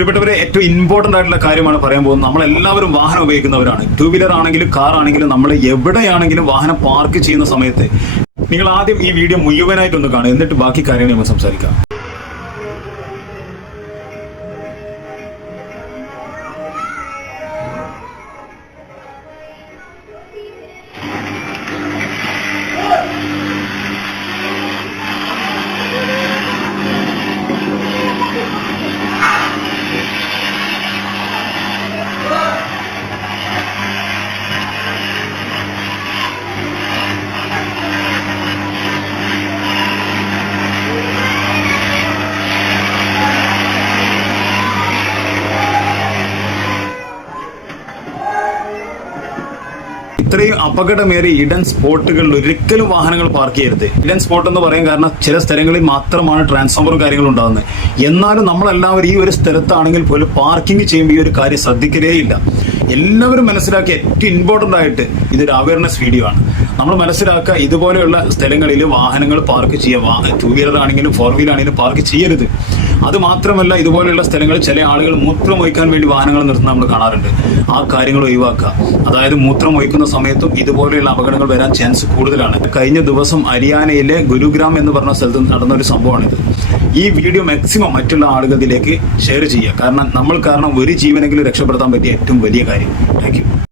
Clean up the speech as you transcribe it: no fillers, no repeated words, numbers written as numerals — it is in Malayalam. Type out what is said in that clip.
പ്രിയപ്പെട്ടവരെ, ഏറ്റവും ഇമ്പോർട്ടന്റ് ആയിട്ടുള്ള കാര്യമാണ് പറയാൻ പോകുന്നത്. നമ്മളെല്ലാവരും വാഹനം ഉപയോഗിക്കുന്നവരാണ്. ടൂ വീലർ ആണെങ്കിലും കാർ ആണെങ്കിലും നമ്മൾ എവിടെയാണെങ്കിലും വാഹനം പാർക്ക് ചെയ്യുന്ന സമയത്ത് നിങ്ങൾ ആദ്യം ഈ വീഡിയോ മുഴുവനായിട്ടൊന്ന് കാണുക, എന്നിട്ട് ബാക്കി കാര്യങ്ങൾ നമ്മൾ സംസാരിക്കാം. ഇത്രയും അപകടമേറിയ ഇടൻ സ്പോട്ടുകളിൽ ഒരിക്കലും വാഹനങ്ങൾ പാർക്ക് ചെയ്യരുത്. ഇടൻ സ്പോട്ട് എന്ന് പറയാൻ കാരണം ചില സ്ഥലങ്ങളിൽ മാത്രമാണ് ട്രാൻസ്ഫോമറും കാര്യങ്ങളും ഉണ്ടാകുന്നത്. എന്നാലും നമ്മളെല്ലാവരും ഈ ഒരു സ്ഥലത്താണെങ്കിൽ പോലും പാർക്കിംഗ് ചെയ്യുമ്പോൾ ഈ ഒരു കാര്യം ശ്രദ്ധിക്കലേ ഇല്ല. എല്ലാവരും മനസ്സിലാക്കിയ ഏറ്റവും ഇമ്പോർട്ടൻ്റ് ആയിട്ട് ഇതൊരു അവയർനെസ് വീഡിയോ ആണ്. നമ്മൾ മനസ്സിലാക്കുക, ഇതുപോലെയുള്ള സ്ഥലങ്ങളിൽ വാഹനങ്ങൾ പാർക്ക് ചെയ്യുക, ടൂ വീലർ ആണെങ്കിലും ഫോർ വീലർ ആണെങ്കിലും പാർക്ക് ചെയ്യരുത്. അത് മാത്രമല്ല, ഇതുപോലെയുള്ള സ്ഥലങ്ങളിൽ ചില ആളുകൾ മൂത്രം ഒഴിക്കാൻ വേണ്ടി വാഹനങ്ങൾ നിർത്തുന്ന നമ്മൾ കാണാറുണ്ട്. ആ കാര്യങ്ങൾ ഒഴിവാക്കുക. അതായത് മൂത്രം ഒഴിക്കുന്ന സമയത്തും ഇതുപോലെയുള്ള അപകടങ്ങൾ വരാൻ ചാൻസ് കൂടുതലാണ്. കഴിഞ്ഞ ദിവസം ഹരിയാനയിലെ ഗുരുഗ്രാം എന്ന് പറഞ്ഞ സ്ഥലത്ത് നടന്ന ഒരു സംഭവമാണിത്. ഈ വീഡിയോ മാക്സിമം മറ്റുള്ള ആളുകളിലേക്ക് ഷെയർ ചെയ്യുക. കാരണം നമ്മൾ കാരണം ഒരു ജീവനെങ്കിലും രക്ഷപ്പെടുത്താൻ പറ്റിയ ഏറ്റവും വലിയ കാര്യം. Thank you.